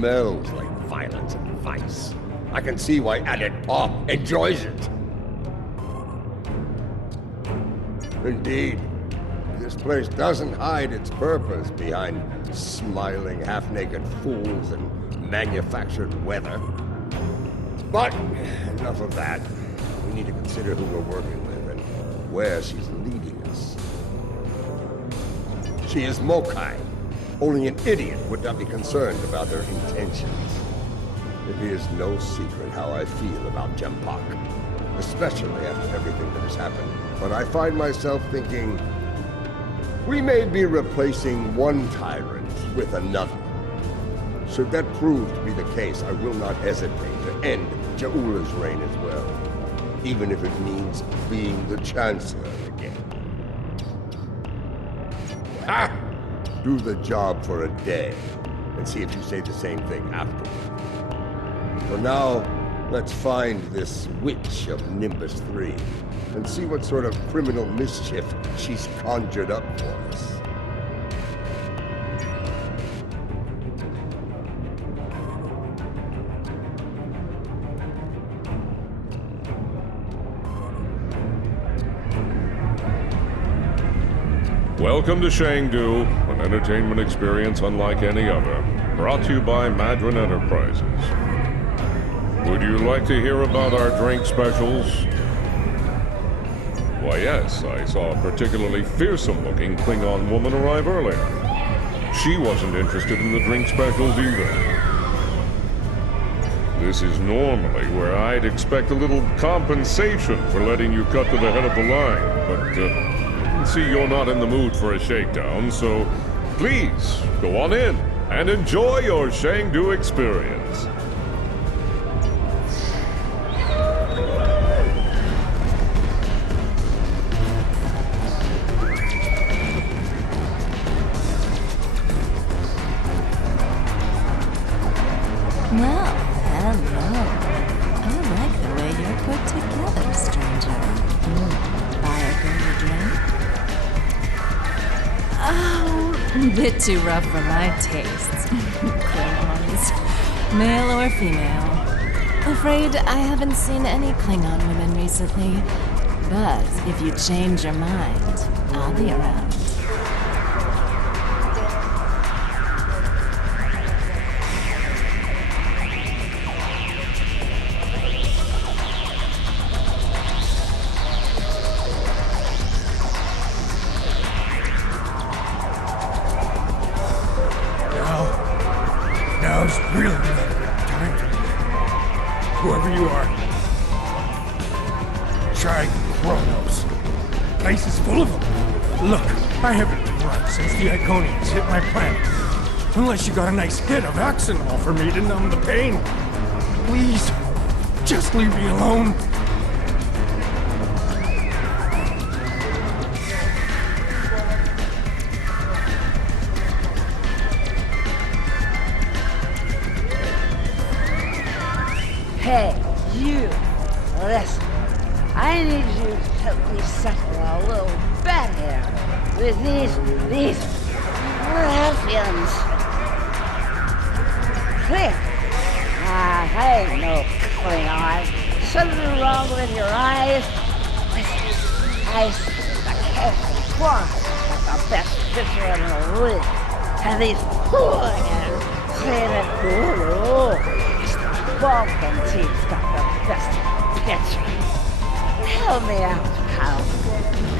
smells like violence and vice. I can see why Added Paw enjoys it. Indeed, this place doesn't hide its purpose behind smiling, half-naked fools and manufactured weather. But enough of that. We need to consider who we're working with and where she's leading us. She is Mokai. Only an idiot would not be concerned about her intentions. It is no secret how I feel about Jempak, especially after everything that has happened. But I find myself thinking, we may be replacing one tyrant with another. Should that prove to be the case, I will not hesitate to end Jaula's reign as well, even if it means being the Chancellor again. Ha! Do the job for a day, and see if you say the same thing afterward. For now, let's find this witch of Nimbus III, and see what sort of criminal mischief she's conjured up for us. Welcome to Shangdu, an entertainment experience unlike any other, brought to you by Madron Enterprises. Would you like to hear about our drink specials? Why yes, I saw a particularly fearsome-looking Klingon woman arrive earlier. She wasn't interested in the drink specials either. This is normally where I'd expect a little compensation for letting you cut to the head of the line, but I see you're not in the mood for a shakedown, so please go on in and enjoy your Shangdu experience. Well, hello. I like the way you're put together, stranger. Buy a girl a drink? Oh, a bit too rough for my tastes. Klingons. Male or female. Afraid I haven't seen any Klingon women recently. But if you change your mind, I'll be around. Now's really not the time to whoever you are. Try Kronos. Place is full of them. Look, I haven't been right since the Iconians hit my planet. Unless you got a nice hit of Axonol for me to numb the pain. Please, just leave me alone. Hey, you! Listen, I need you to help me settle a little bet here with these ruffians. Clear? I ain't no Klingon. Something wrong with your eyes? I see the careful Gorath like the best picture in the league. And these hooligans say that, Vulcan team's got the best picture. Help me out, pal.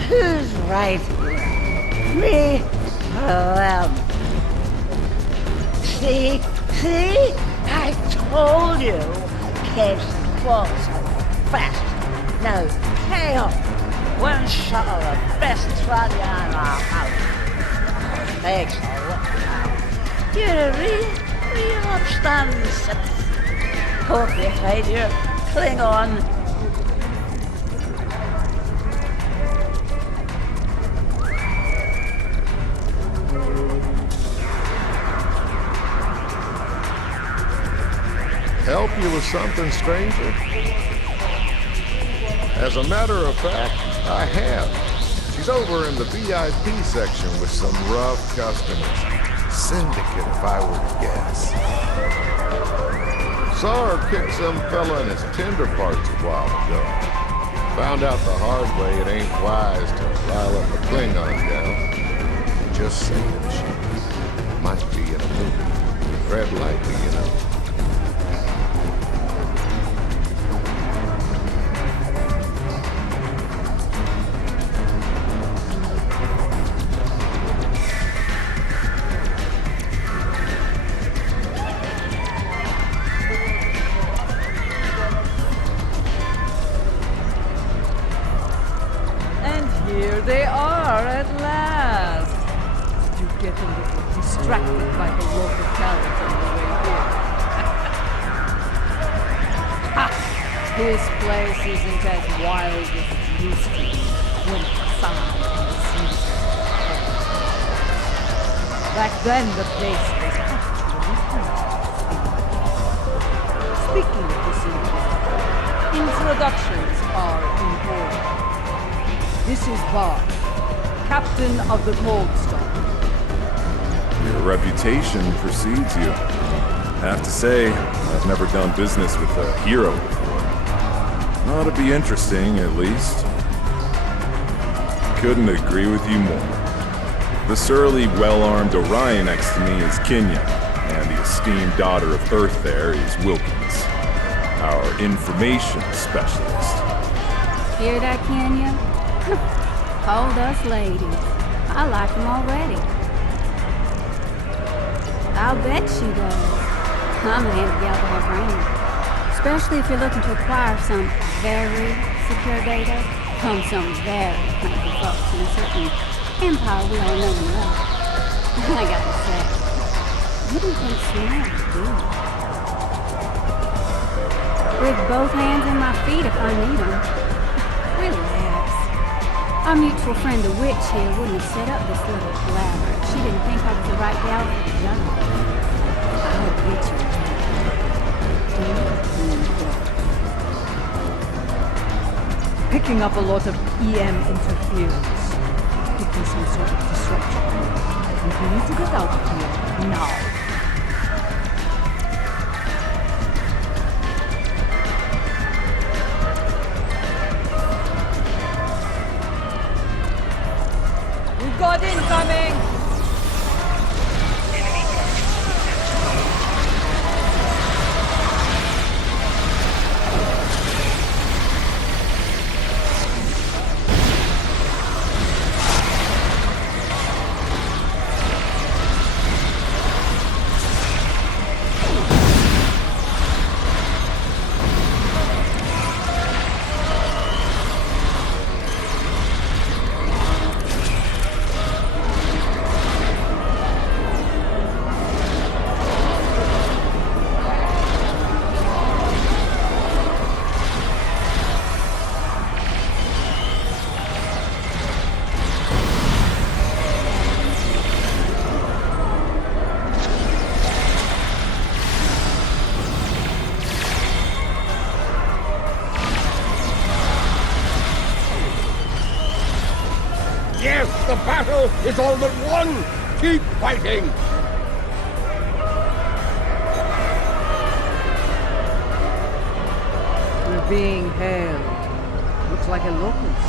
Who's right here? Me or them? See? I told you kids falls are fast. Now, pay up. One shot of the best toddy in our house. Thanks a lot, pal. You're a real upstanding citizen. Hope you hide your Klingon. Help you with something, stranger? As a matter of fact, I have. She's over in the VIP section with some rough customers. Syndicate, if I were to guess. Saw her kick some fella in his tender parts a while ago. Found out the hard way it ain't wise to rile up a Klingon gal. Just saying, she might be in a movie. Tread lightly, you know. Here they are at last. You get a little distracted by the local talent on the way here. Ha! This place isn't as wild as it used to be when Hassan and the sea. Back then, the place was actually beautiful. Speaking of the sea, introductions are important. This is Bard, captain of the Cold Storm. Your reputation precedes you. I have to say, I've never done business with a hero before. Ought to be interesting, at least. Couldn't agree with you more. The surly, well-armed Orion next to me is Kenya, and the esteemed daughter of Earth there is Wilkins, our information specialist. Hear that, Kenya? Hold us ladies. I like them already. I'll bet she does. I'm a handy gal to have around. Especially if you're looking to acquire some very secure data from some very cranky folks in a certain empire we all know and love. I gotta say, you don't think smart, do you? With both hands and my feet if I need them. Relax. Our mutual friend, the witch here, wouldn't have set up this little palaver if she didn't think I was the right gal for the job. I'll get you. Picking up a lot of EM interference. Could be some sort of disruption. And we need to get out of here now. God incoming! Yes, the battle is all but won! Keep fighting! We're being hailed. Looks like a locust.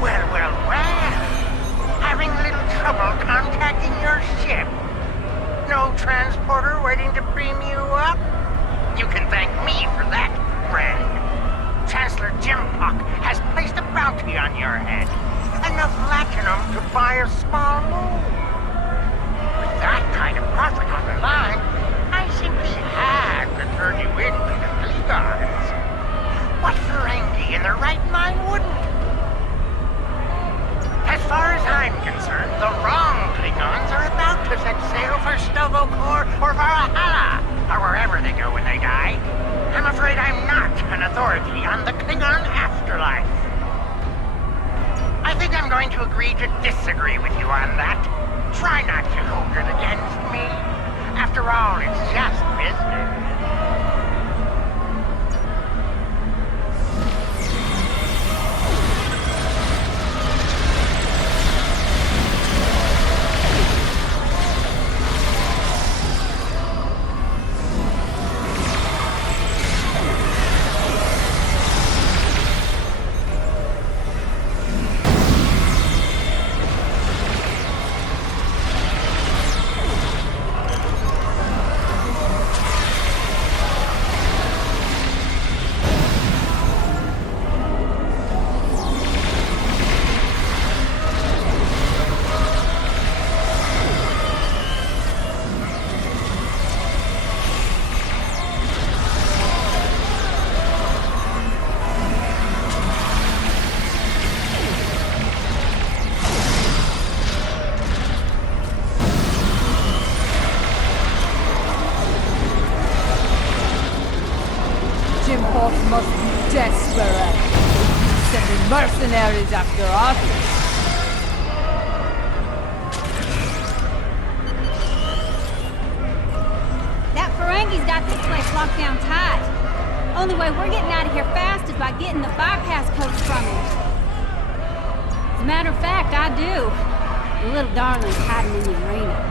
Well, well, well. Having a little trouble contacting your ship. No transporter waiting to beam you up? You can thank me for that, friend. Chancellor Jimpock has placed a bounty on your head. Enough latinum to buy a small moon. With that kind of profit on the line, I simply had to turn you in to the Klingons. What Ferengi in their right mind wouldn't? As far as I'm concerned, the wrong Klingons are about to set sail for Stovokor or Valhalla, or wherever they go when they die. I'm afraid I'm not an authority on the Klingon afterlife. I think I'm going to agree to disagree with you on that. Try not to hold it against me. After all, it's just business. Martok must be desperate. He's sending mercenaries after us. That Ferengi's got this place locked down tight. Only way we're getting out of here fast is by getting the bypass codes from him. As a matter of fact, I do. The little darling's hiding in the arena.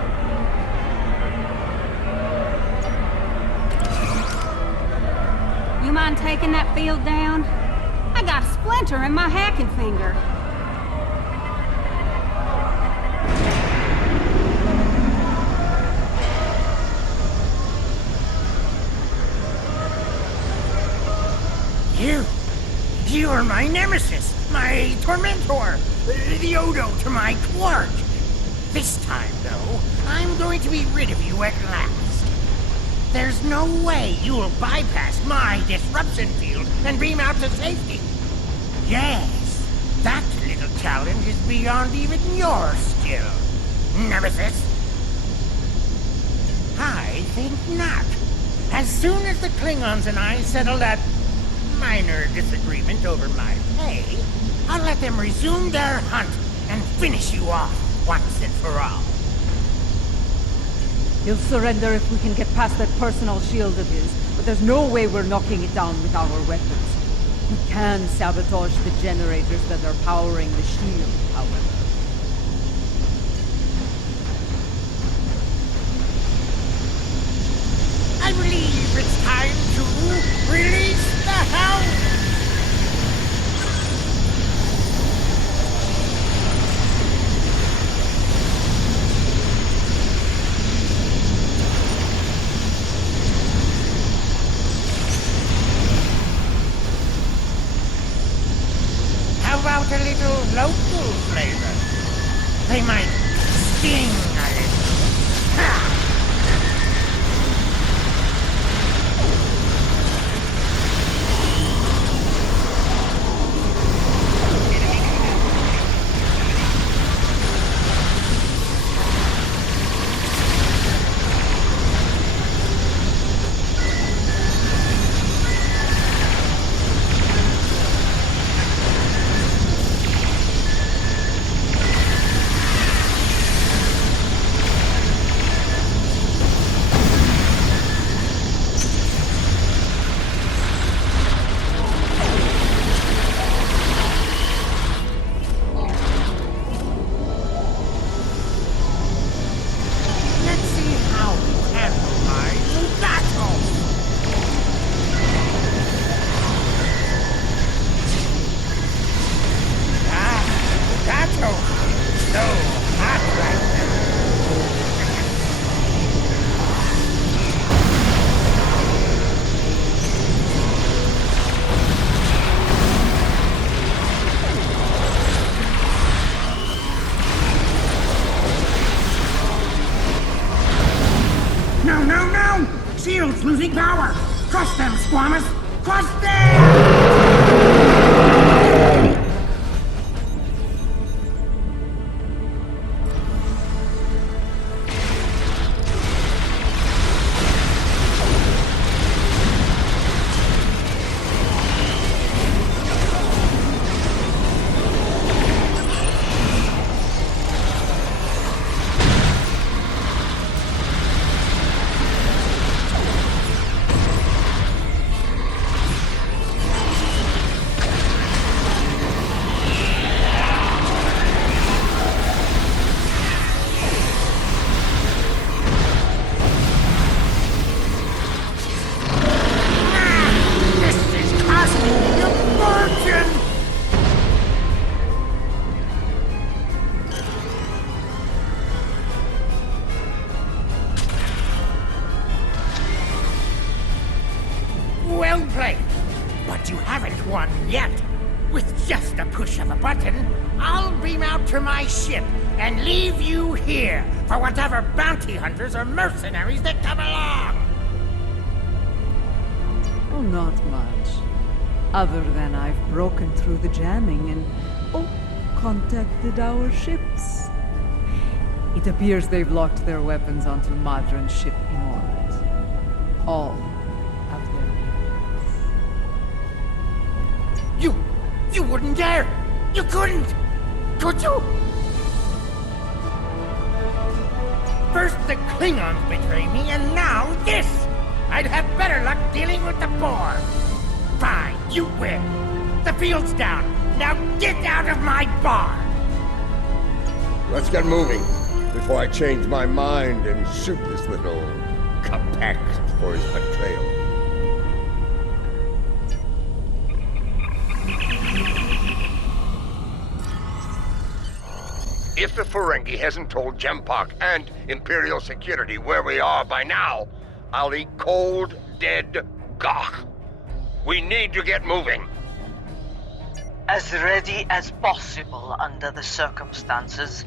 You mind taking that field down? I got a splinter in my hacking finger. You are my nemesis, my tormentor, the Odo to my Quark. This time, though, I'm going to be rid of you at last. There's no way you'll bypass my disruption field and beam out to safety. Yes, that little challenge is beyond even your skill, nemesis. I think not. As soon as the Klingons and I settle that minor disagreement over my pay, I'll let them resume their hunt and finish you off once and for all. He'll surrender if we can get past that personal shield of his, but there's no way we're knocking it down with our weapons. We can sabotage the generators that are powering the shield, however. I believe it's time to release the hound! How about a little local flavor? They might sting a little. Ha! Shield's losing power! Crush them, Squammus! Crush them! Well played. But you haven't won yet. With just a push of a button, I'll beam out to my ship and leave you here for whatever bounty hunters or mercenaries that come along. Oh, not much. Other than I've broken through the jamming and, contacted our ships. It appears they've locked their weapons onto Madron's ship in orbit. All of their weapons. dare! You couldn't! Could you? First the Klingons betray me, and now this! I'd have better luck dealing with the boar. Fine, you win. The field's down. Now get out of my bar! Let's get moving before I change my mind and shoot this little Capac for his betrayal. If the Ferengi hasn't told Jempak and Imperial Security where we are by now, I'll eat cold, dead Gach. We need to get moving. As ready as possible under the circumstances.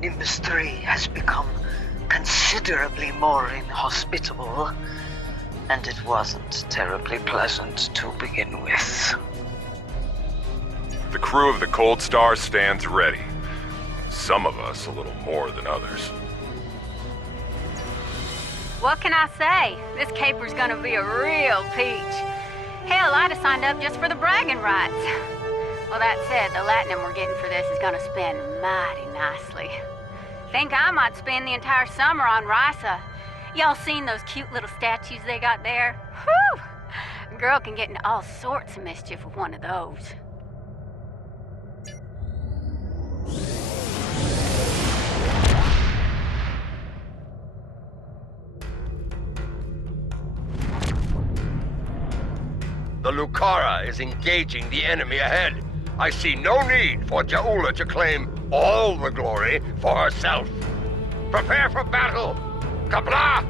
Nimbus III has become considerably more inhospitable, and it wasn't terribly pleasant to begin with. The crew of the Cold Star stands ready. Some of us a little more than others. What can I say? This caper's gonna be a real peach. Hell, I'd have signed up just for the bragging rights. Well, that said, the latinum we're getting for this is gonna spend mighty nicely. Think I might spend the entire summer on Risa. Y'all seen those cute little statues they got there? Whew! A girl can get into all sorts of mischief with one of those. The Lucara is engaging the enemy ahead. I see no need for Jaula to claim all the glory for herself. Prepare for battle! Kabla!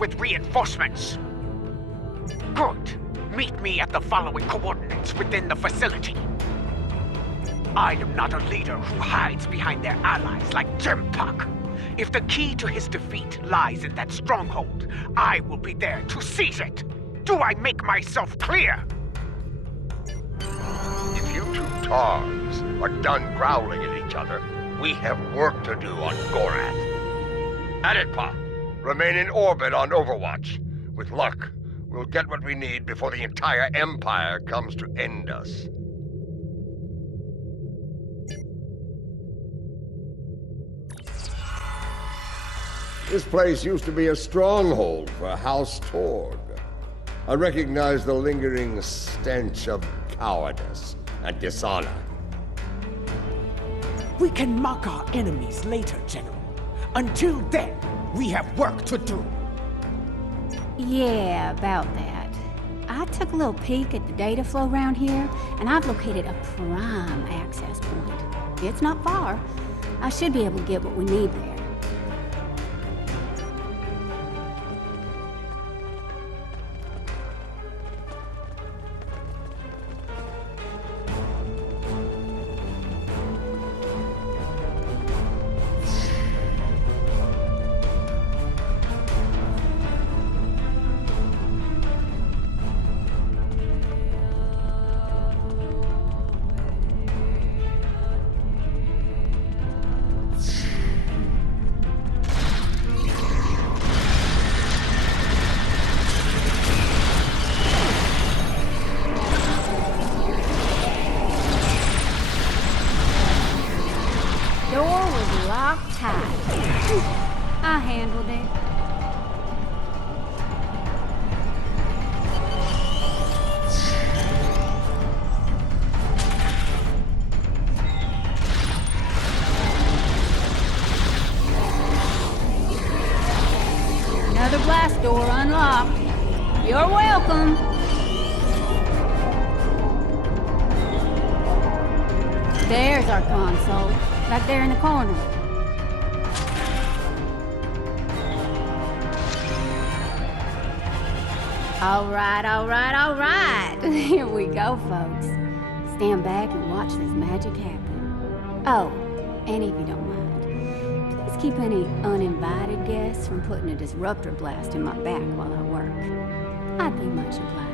With reinforcements. Good. Meet me at the following coordinates within the facility. I am not a leader who hides behind their allies like Jempak. If the key to his defeat lies in that stronghold, I will be there to seize it. Do I make myself clear? If you two Targs are done growling at each other, we have work to do on Gorath. Aditpa! Remain in orbit on Overwatch. With luck, we'll get what we need before the entire Empire comes to end us. This place used to be a stronghold for House Torg. I recognize the lingering stench of cowardice and dishonor. We can mock our enemies later, General. Until then, we have work to do. Yeah, about that. I took a little peek at the data flow around here, and I've located a prime access point. It's not far. I should be able to get what we need there. I handled it. Another blast door unlocked. You're welcome. There's our console. Back there in the corner. All right, all right, all right. Here we go, folks. Stand back and watch this magic happen. Oh, and if you don't mind, please keep any uninvited guests from putting a disruptor blast in my back while I work. I'd be much obliged.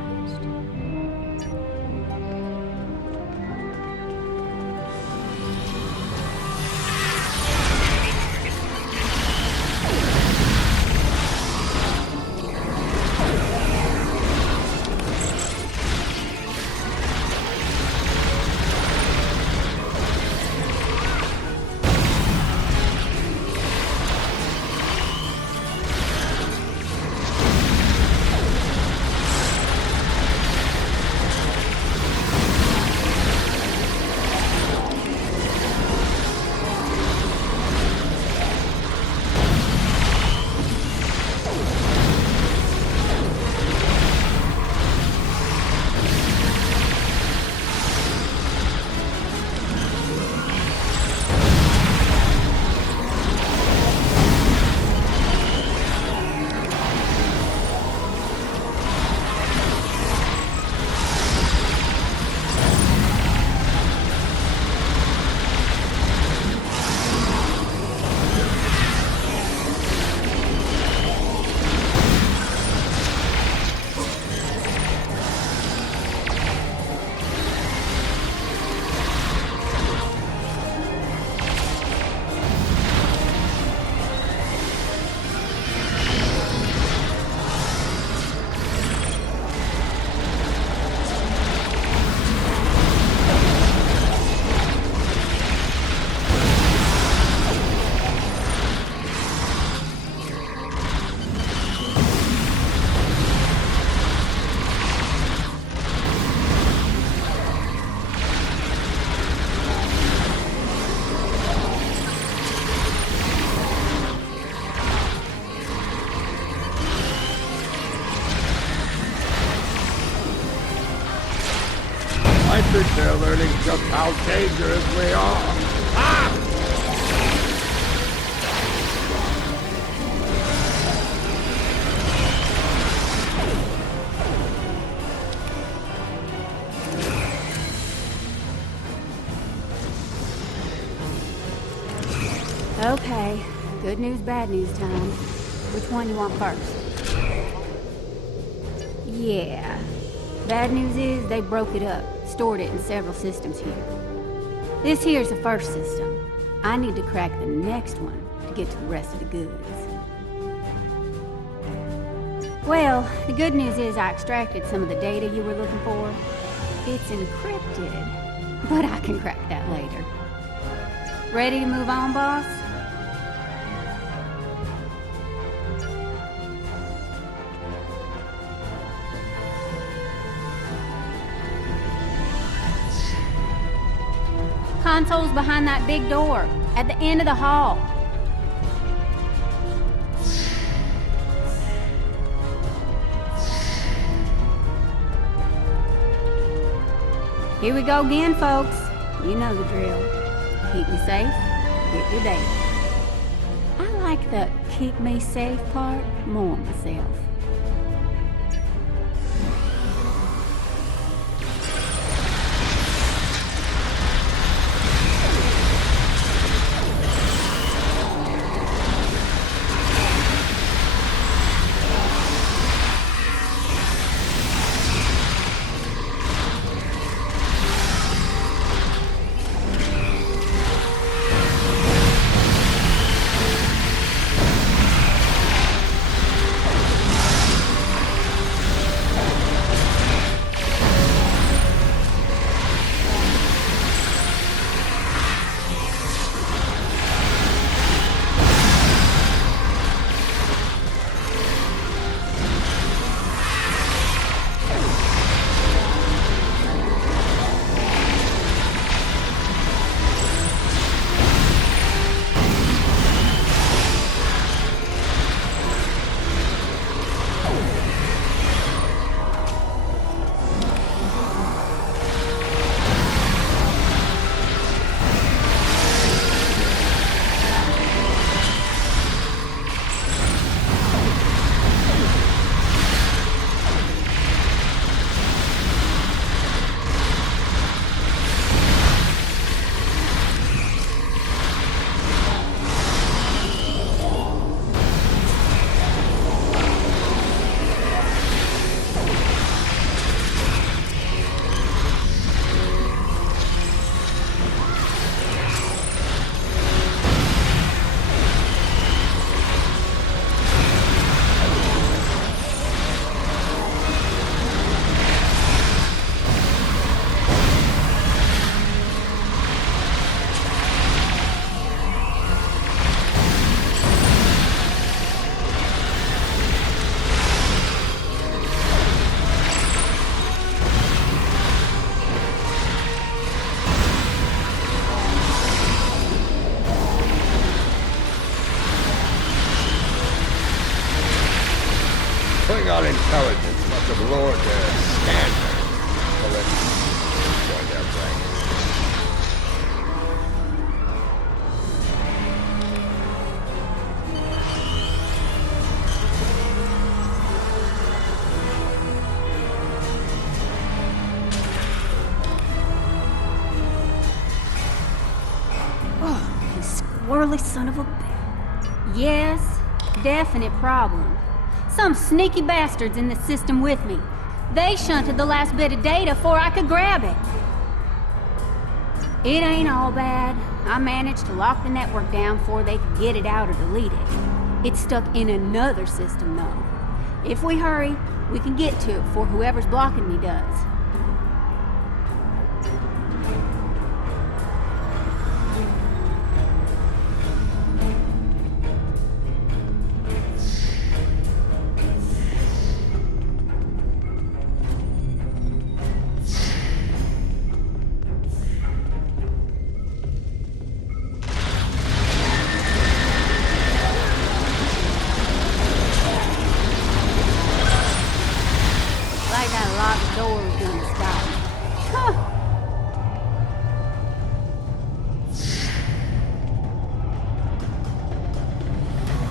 I think they're learning just how dangerous we are. Ah! Okay, good news, bad news time. Which one you want first? Yeah. Bad news is they broke it up, stored it in several systems here. This here's the first system. I need to crack the next one to get to the rest of the goods. Well, the good news is I extracted some of the data you were looking for. It's encrypted, but I can crack that later. Ready to move on, boss? Console's behind that big door, at the end of the hall. Here we go again, folks. You know the drill. Keep me safe, get your data. I like the keep me safe part more myself. squirrely son of a bitch. Yes, definite problem. Some sneaky bastards in the system with me. They shunted the last bit of data before I could grab it. It ain't all bad. I managed to lock the network down before they could get it out or delete it. It's stuck in another system, though. If we hurry, we can get to it before whoever's blocking me does.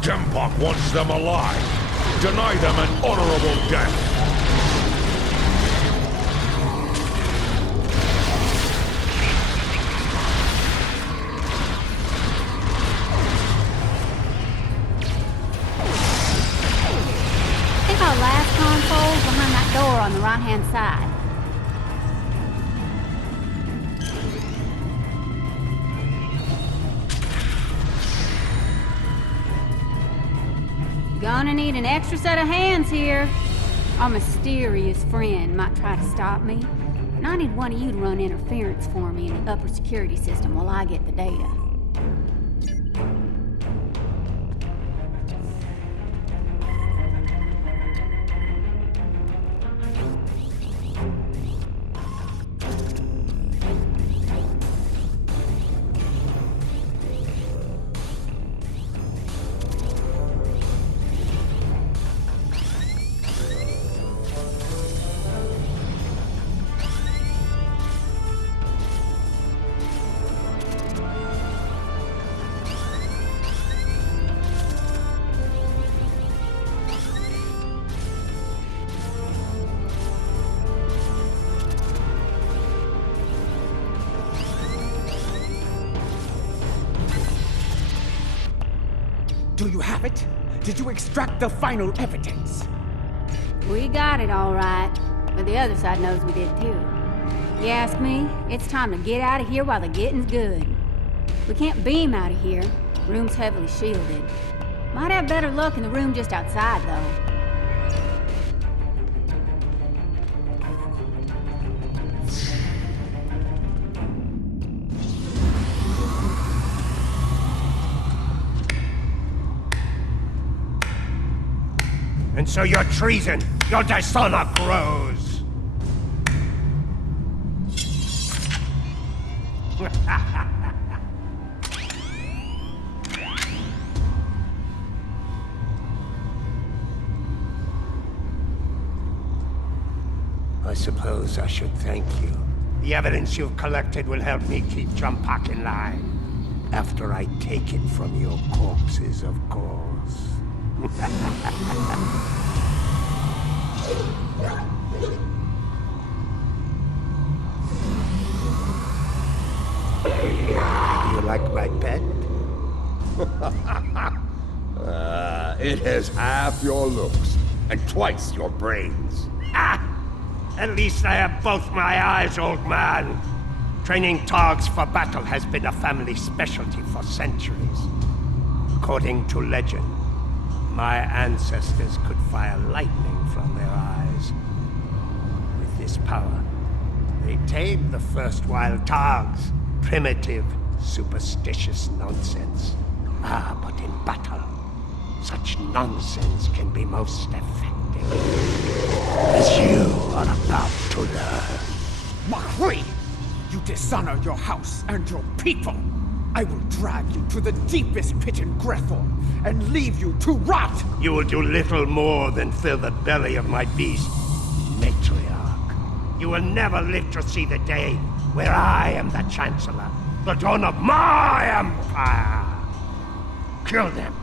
Jempak wants them alive. Deny them an honorable death. I think our last console's behind that door on the right-hand side. Gonna need an extra set of hands here. Our mysterious friend might try to stop me, and I need one of you to run interference for me in the upper security system while I get the data. Do you have it? Did you extract the final evidence? We got it all right, but the other side knows we did too. You ask me, it's time to get out of here while the getting's good. We can't beam out of here. Room's heavily shielded. Might have better luck in the room just outside, though. And so your treason, your dishonor grows. I suppose I should thank you. The evidence you've collected will help me keep Jempak in line. After I take it from your corpses, of course. Do you like my pet? It has half your looks and twice your brains. Ah! At least I have both my eyes, old man. Training Targs for battle has been a family specialty for centuries. According to legend, my ancestors could fire lightning from their eyes. With this power, they tamed the first wild Targs. Primitive, superstitious nonsense. Ah, but in battle, such nonsense can be most effective. As you are about to learn. Mahri! You dishonor your house and your people! I will drag you to the deepest pit in Grethor and leave you to rot! You will do little more than fill the belly of my beast, matriarch. You will never live to see the day where I am the Chancellor, the dawn of my empire. Kill them.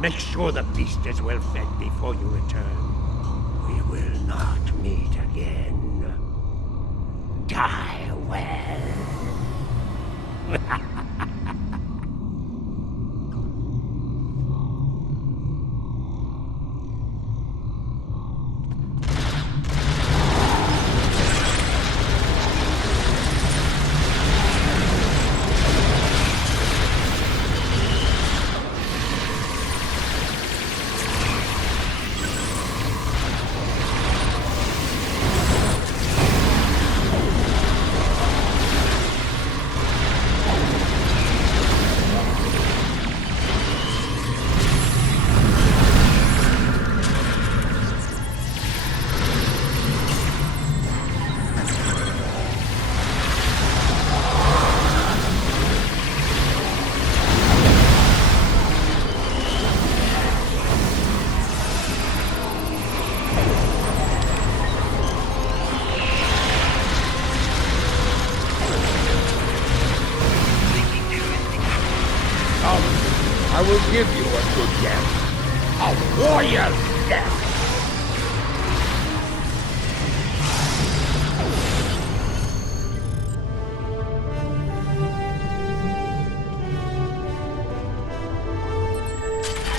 Make sure the beast is well fed before you return. We will not meet again. Die well. will give you a good death. A warrior's death.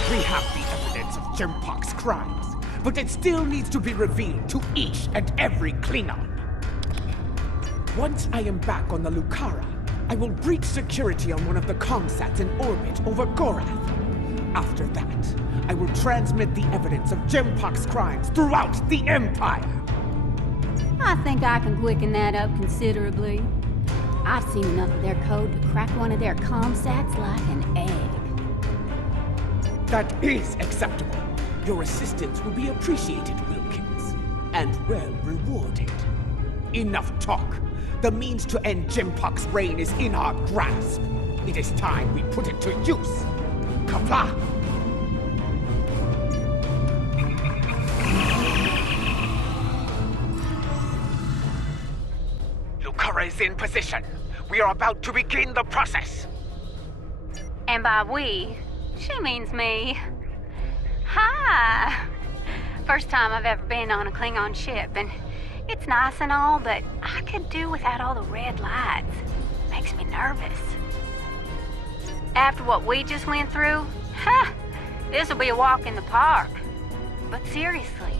We have the evidence of Jempok's crimes, but it still needs to be revealed to each and every Klingon. Once I am back on the Lucara, I will breach security on one of the comsats in orbit over Gorath. After that, I will transmit the evidence of Jempok's crimes throughout the Empire. I think I can quicken that up considerably. I've seen enough of their code to crack one of their comsats like an egg. That is acceptable. Your assistance will be appreciated, Wilkins, and well rewarded. Enough talk. The means to end Jempok's reign is in our grasp. It is time we put it to use. Kapla! Lucara is in position. We are about to begin the process. And by we, she means me. Hi! First time I've ever been on a Klingon ship, and it's nice and all, but I could do without all the red lights. Makes me nervous. After what we just went through, this'll be a walk in the park. But seriously,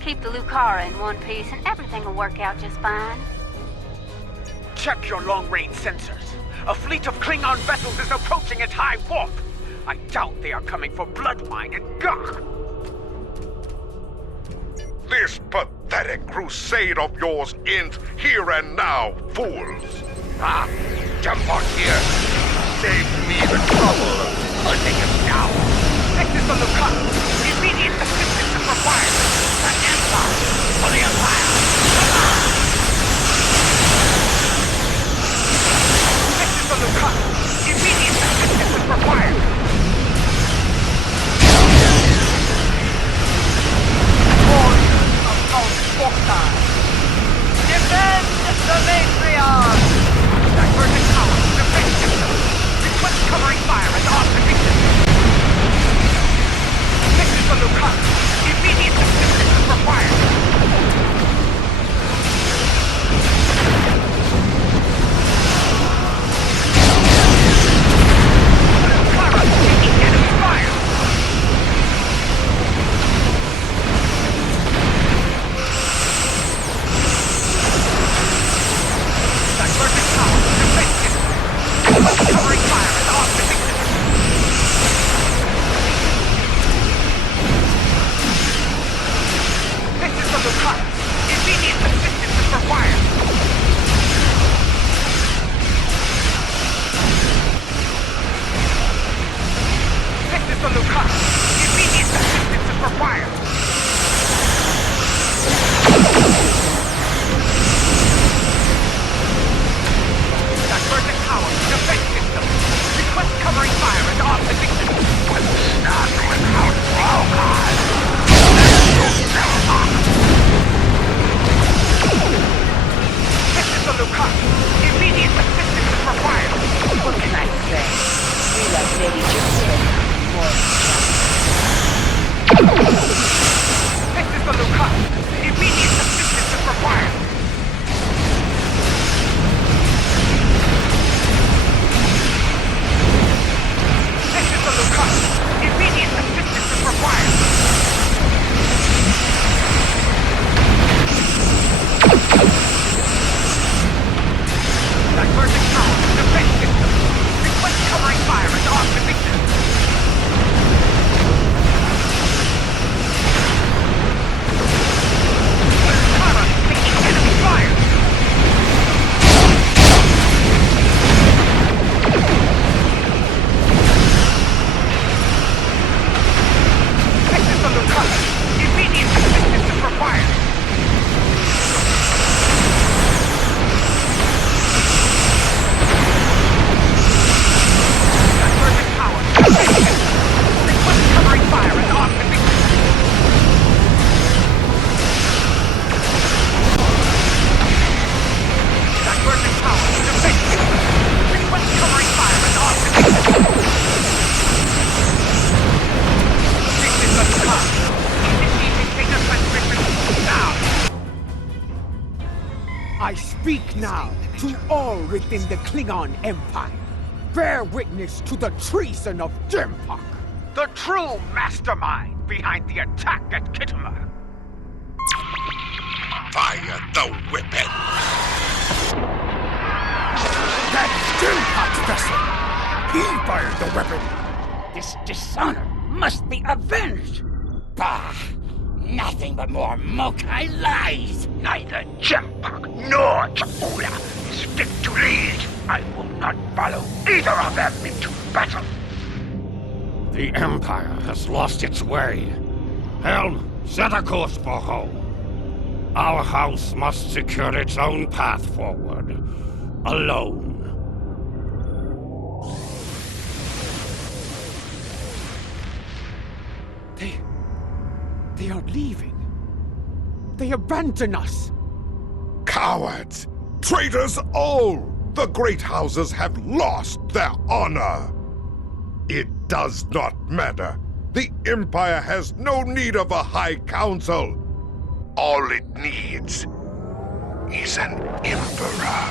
keep the Lucara in one piece and everything will work out just fine. Check your long-range sensors. A fleet of Klingon vessels is approaching at high warp. I doubt they are coming for blood wine and gah. This pathetic crusade of yours ends here and now, fools. Jump on here. Save me the trouble of hunting him down. This is the Lucara. Immediate assistance is required. An empire for the Empire. This is the Lucara. Immediate assistance is required. Defend the matriarch! Divergent power, defense system. Request covering fire and off position. This is the Lucara. Immediate assistance is required. The Lucara taking enemy fire. Divergent power, defense system. Covering fire and off position. This is the Lucara. Immediate assistance is required. This is the Lucara. Immediate assistance is required. Divergent power, defense system. Request covering fire and off position. Not without Gorath. This is the Lucara. Immediate assistance is required. What can I say? We like Lady Jupiter more This is the Lucara. Immediate assistance is required. This is the Lucara. Immediate assistance is required. Divergent power, defense system. Request covering fire and off position. The Lucara taking enemy speak now to all within the Klingon Empire. Bear witness to the treason of Jempok, the true mastermind behind the attack at Kittimer. Fire the weapon! That's Jempok's vessel! He fired the weapon! This dishonor must be avenged! Bah! Nothing but more Mokai lies! Neither Jempok nor Chakula is fit to lead. I will not follow either of them into battle. The Empire has lost its way. Helm, set a course for home. Our house must secure its own path forward. Alone. They are leaving. They abandon us. Cowards! Traitors all! The great houses have lost their honor. It does not matter. The Empire has no need of a High Council. All it needs is an Emperor.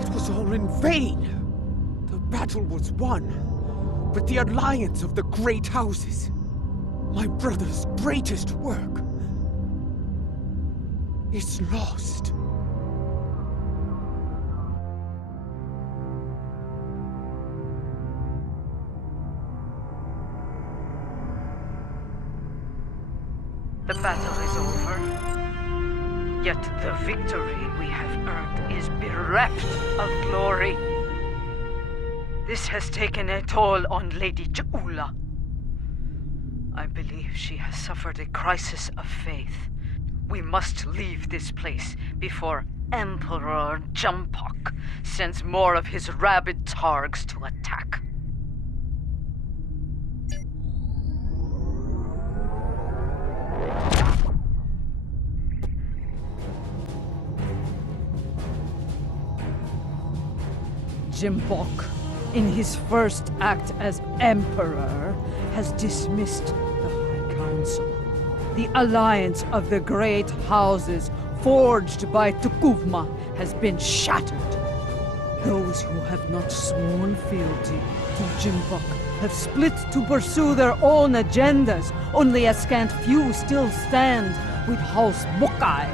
It was all in vain. The battle was won, but the alliance of the great houses, my brother's greatest work, is lost. The battle is over. Yet the victory we have earned is bereft of glory. This has taken a toll on Lady Jaula. I believe she has suffered a crisis of faith. We must leave this place before Emperor Jempok sends more of his rabid targs to attack. Jempok, in his first act as Emperor, has dismissed the High Council. The alliance of the great houses forged by Tukuvma has been shattered. Those who have not sworn fealty to Jempok have split to pursue their own agendas. Only a scant few still stand with House Mokai.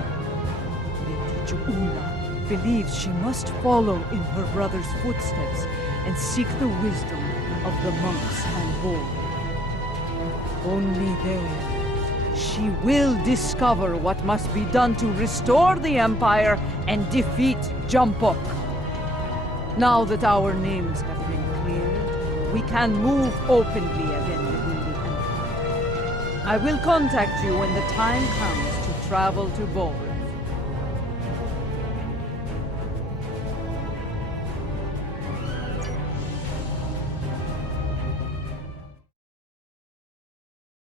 Lady Jaula believes she must follow in her brother's footsteps and seek the wisdom of the monks and boy. Only there, she will discover what must be done to restore the Empire and defeat Jempok. Now that our names have been cleared, we can move openly again within the Empire. I will contact you when the time comes to travel to Boris.